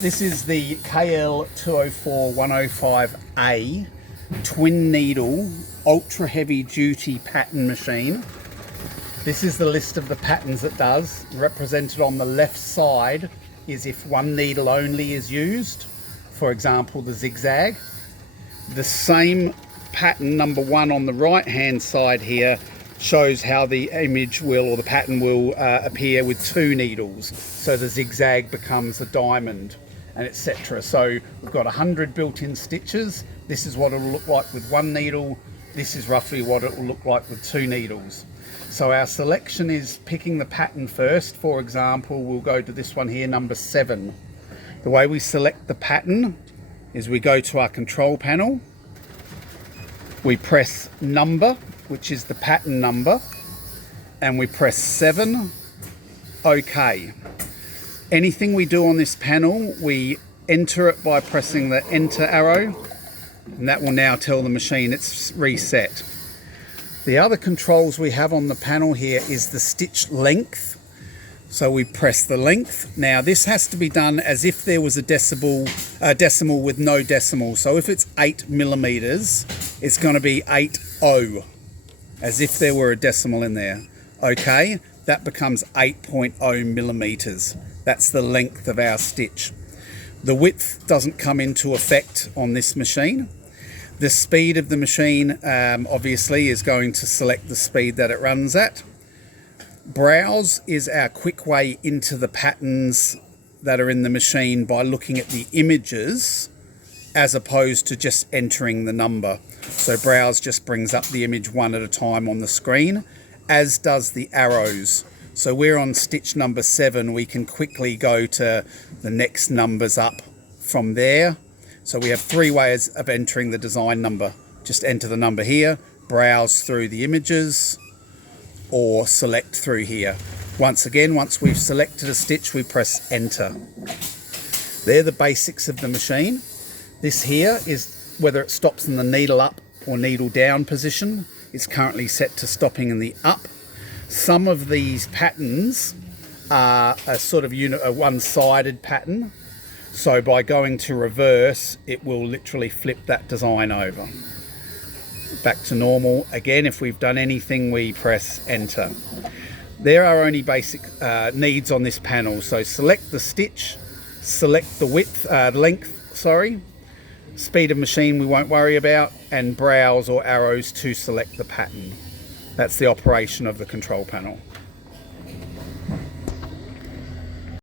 This is the KL204105A twin needle ultra heavy duty pattern machine. This is the list of the patterns it does. Represented on the left side is if one needle only is used, for example the zigzag. The same pattern number one on the right hand side here shows how the image will, or the pattern will appear with two needles. So the zigzag becomes a diamond, and etc. So we've got 100 built-in stitches. This is what it will look like with one needle. This is roughly what it will look like with two needles. So our selection is picking the pattern first. For example, we'll go to this one here, number 7. The way we select the pattern is we go to our control panel. We press number, which is the pattern number, and we press 7, OK. Anything we do on this panel, we enter it by pressing the enter arrow, and that will now tell the machine it's reset. The other controls we have on the panel here is the stitch length. So we press the length. Now this has to be done as if there was a decimal with no decimal. So if it's 8 millimeters, it's going to be 8.0, as if there were a decimal in there. Okay, that becomes 8.0 millimeters. That's the length of our stitch. The width doesn't come into effect on this machine. The speed of the machine obviously is going to select the speed that it runs at. Browse is our quick way into the patterns that are in the machine by looking at the images as opposed to just entering the number. So browse just brings up the image one at a time on the screen, as does the arrows. So we're on stitch number 7. We can quickly go to the next numbers up from there. So we have 3 ways of entering the design number. Just enter the number here, browse through the images, or select through here. Once again, once we've selected a stitch, we press enter. They're the basics of the machine. This here is whether it stops in the needle up or needle down position. It's currently set to stopping in the up. Some of these patterns are a sort of a one-sided pattern. So by going to reverse, it will literally flip that design over. Back to normal. Again, if we've done anything, we press enter. There are only basic needs on this panel. So select the stitch, select the length, speed of machine we won't worry about, and browse or arrows to select the pattern. That's the operation of the control panel.